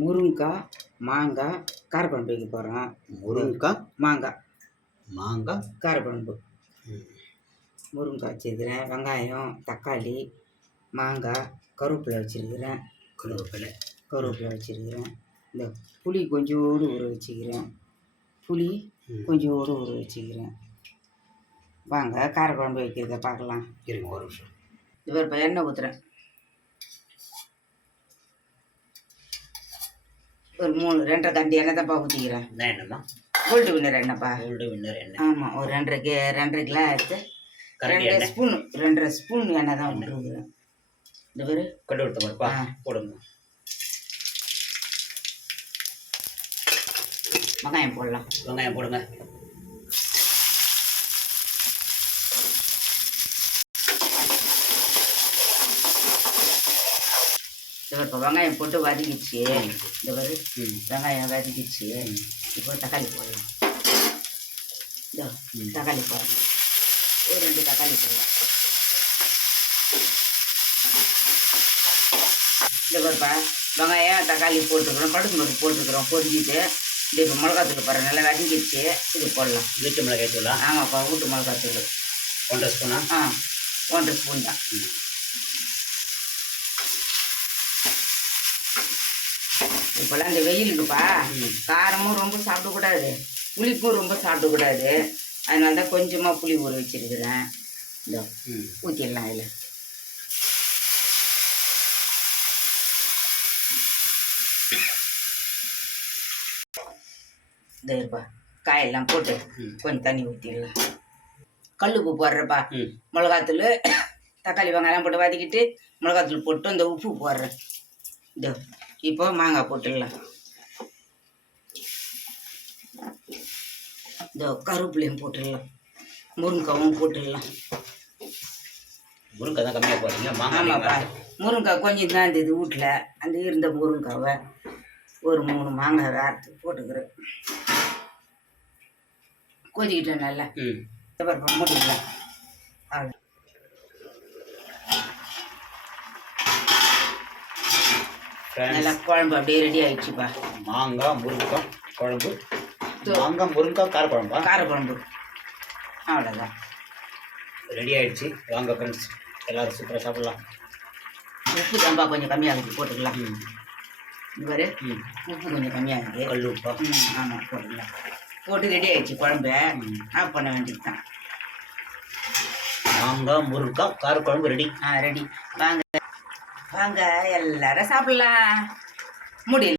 முருங்கைக்காய் மாங்காய் காரக்குழம்பு வைக்க போகிறோம் முருங்கைக்காய் மாங்காய் மாங்காய் காரக்குழம்பு. முருங்கைக்காய் வச்சுருக்கிறேன். வெங்காயம் தக்காளி மாங்காய் கருவேப்பிலை வச்சுருக்கிறேன். கருவேப்பிலை. கருவேப்பிலை வச்சுருக்கிறேன். இந்த புளி கொஞ்சோடு ஊற வச்சுக்கிறேன். புளி. கொஞ்சோடு ஊற வச்சுக்கிறேன். வாங்க காரக்குழம்பு வைக்கிறத பார்க்கலாம். இருங்க ஒரு நிமிஷம். இவர் இப்போ எண்ணெய் ஊற்றுறேன் ஒரு மூணு ரெண்டரை கண்டி எண்ணெய் தான்ப்பா ஊற்றிக்கிறேன் என்ன என்னம்மா கோல்டு வின்னர் எண்ணெய்ப்பா. கோல்டு வின்னர் என்ன ஆமாம் ஒரு ரெண்டரை கே ரெண்டரை கிலோ எடுத்து ரெண்டரை ஸ்பூன் ரெண்டரை ஸ்பூன் எண்ணெய் தான் விட்டுருக்குறேன் இந்த பேர். கட்டு கொடுத்த மாதிரிப்பா ஆ. போடுங்க. வெங்காயம் போடலாம். வெங்காயம் போடுங்க. இந்த இப்போ வெங்காயம் போட்டு வதக்கிச்சு. இந்த பேர் ம். வெங்காயம் வதக்கிச்சு. இப்போ தக்காளி போடலாம். இதோ. தக்காளி போடலாம். ஒரு ரெண்டு தக்காளி போடலாம். இந்த பாருப்பா வெங்காயம் தக்காளி போட்டுக்கிறோம் கடுகு மிளகு போட்டுக்கிறோம் பொரிஞ்சிட்டு. இது இப்போ மிளகாத்தூள் பாரு நல்லா வதங்கிடுச்சு இது போடலாம். வீட்டு மிளகாய் தூளா ஆமாப்பா வீட்டு மிளகாத்தூள். ஒன்றரை ஸ்பூனா? ஆ ஒன்றரை ஸ்பூன் தான். இப்போல்லாம் இந்த வெயிலுக்குப்பா. காரமும் ரொம்ப சாப்பிடக்கூடாது. புளிப்பும் ரொம்ப சாப்பிடக்கூடாது. அதனால தான் கொஞ்சமாக புளி ஊற வச்சிருக்கிறேன். இந்த ஊற்றிடலாம் அதில் இந்த இருப்பா காயெல்லாம் போட்டு. கொஞ்சம் தண்ணி ஊற்றிடலாம் கல் உப்பு போடுறப்பா மிளகாத்தூள் தக்காளி வெங்காயம் போட்டு வதக்கிட்டு மிளகாத்தூள் போட்டு இந்த உப்பு போடுறேன். இந்த இப்போ மாங்காய் போட்டுடலாம். இந்த கருவேப்பிலையும் போட்டுடலாம். முருங்காவும் போட்டுடலாம். முருங்கை தான் கம்மியாக போடுறீங்க ஆமாப்பா. முருங்காய் கொஞ்சம் தான் இருந்தது வீட்டில் அந்த இருந்த முருங்காவை ஒரு மூணு மாங்காய் அறுத்து போட்டுக்கிறேன். கொதிக்கிட்டேன் நல்லா. ம். பருப்பு மூடிக்கலாம். அவ்வளோ நல்லா குழம்பு அப்படியே ரெடி ஆயிடுச்சுப்பா. மாங்காய் முருங்கைக்காய் குழம்பு. மாங்காய் முருங்கைக்காய் கார குழம்பா? காரக்குழம்பு. அவ்வளோதான் ரெடி ஆயிடுச்சு. வாங்க ஃப்ரெண்ட்ஸ் எல்லாரும் சூப்பராக சாப்பிடலாம். உப்பு தான்ப்பா கொஞ்சம் கம்மியாகுது போட்டுக்கலாம். இவர் ம். உப்பு கொஞ்சம் கம்மியாகுது கல் உப்பா? ம் ஆமாம் போட்டுக்கலாம். போட்டு ரெடி ஆயிடுச்சு குழம்பு. ஆஃப் பண்ண வேண்டியது தான் மாங்காய் முருங்கைக்காய் கார குழம்பு ரெடி ஆ ரெடி வாங்க. வாங்க எல்லாரும் சாப்பிடலாம். முடியல.